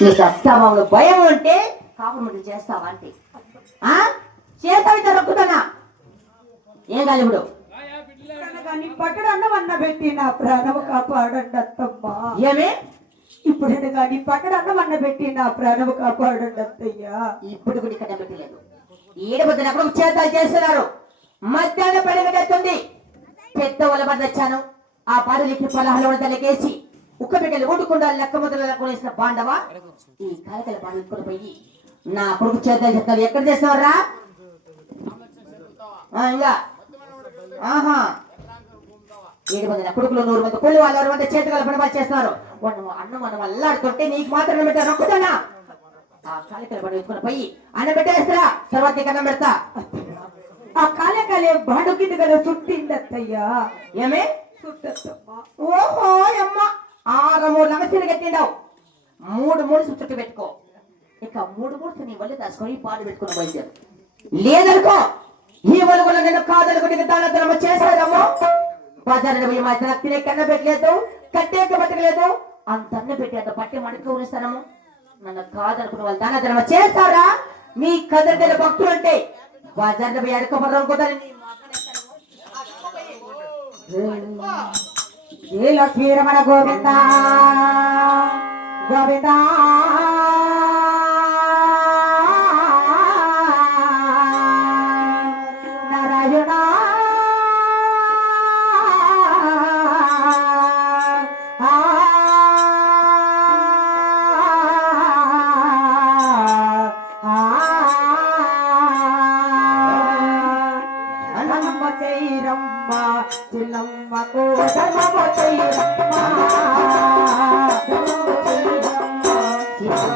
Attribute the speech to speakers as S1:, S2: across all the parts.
S1: నీకు అత్తామామలు భయం ఉంటే కాపురములు చేస్తావా అంటే. ఆ? చేస్తావితే రొక్కుతానా? ఏం కాదు ఇప్పుడు?
S2: కానీ పక్కన అన్నమన్న పెట్టి నా ప్రాణము కాపాడండి అత్తమ్మా
S1: ఏమి?
S2: ఇప్పుడు కానీ పక్కన అన్నమన్న పెట్టి నా ప్రాణము కాపాడండి అత్తయ్యా
S1: ఇప్పుడు కూడా ఇక్కడ పెట్టలేదు. ఈడబుద్ధిన అప్పుడు చేతాలు చేస్తున్నారు. మధ్యాహ్నం పడగట్టేస్తుంది పెద్ద ఒలబడి తెచ్చాను. ఆ పాడలికి పొలాలు తలకేసి ఉక్క బిడ్డలు ఊడుకుండా లెక్క ముద్రలు కొనేసిన బాండవా ఈ కాలకల పాడలు పోయి నా కొడుకు చేద్దాం చెప్తారు ఎక్కడ చేస్తావరా ఇంకా ఆహా. ఏడు మంది కొడుకులు నూరు మంది కొళ్ళు వాళ్ళు ఎవరు మంది చేతి కలపడం వాళ్ళు చేస్తున్నారు. వాళ్ళు అన్నం మనం అల్లాడుతుంటే నీకు మాత్రం పెట్టారు. నొక్కుతానా ఆ కాలికల పడి ఎత్తుకుని పోయి అన్న పెట్టేస్తారా? తర్వాత నీకు అన్నం పెడతా.
S2: ఆ కాలే కాలే బాడుకింది కదా చుట్టిందత్తయ్యా.
S1: ఏమే? ఓహో అమ్మ. ఆరు మూడు నమస్కారం కట్టిండావు మూడు మూడు చుట్టూ పెట్టుకో. ఇక మూడు మూడు నీ వల్లి దాచుకొని పాలు పెట్టుకుని బయలుదేరు. లేదనుకో ఈ కూడా నేను కాదనుకుని దాని ధర్మ చేశారమ్మో బజారులో పోయి మా ఇద్దరు తినే కన్న పెట్టలేదు కట్టేక పట్టలేదు అంత అన్న పెట్టి అంత పట్టి మడక ఉరిస్తానము నన్ను కాదనుకున్న వాళ్ళు దాన ధర్మ చేస్తారా మీ కదరికల భక్తులు అంటే బజార్లో పోయి అడుకోపడరు అనుకుంటారు. నీ
S2: ఏ లక్ష్మీరమణ గోవింద? గోవింద? నారాయణ? ధర్మ చైరమ్మ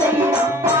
S2: नहीं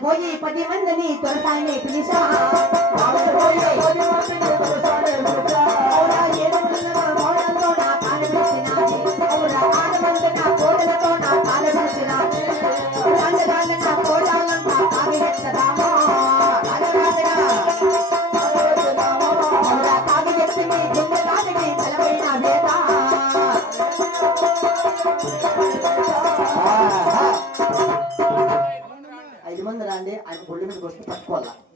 S1: పోయి పది మందిని తొలసాని పిలిచా. పోయి పది మందిని తొలసాని 过来。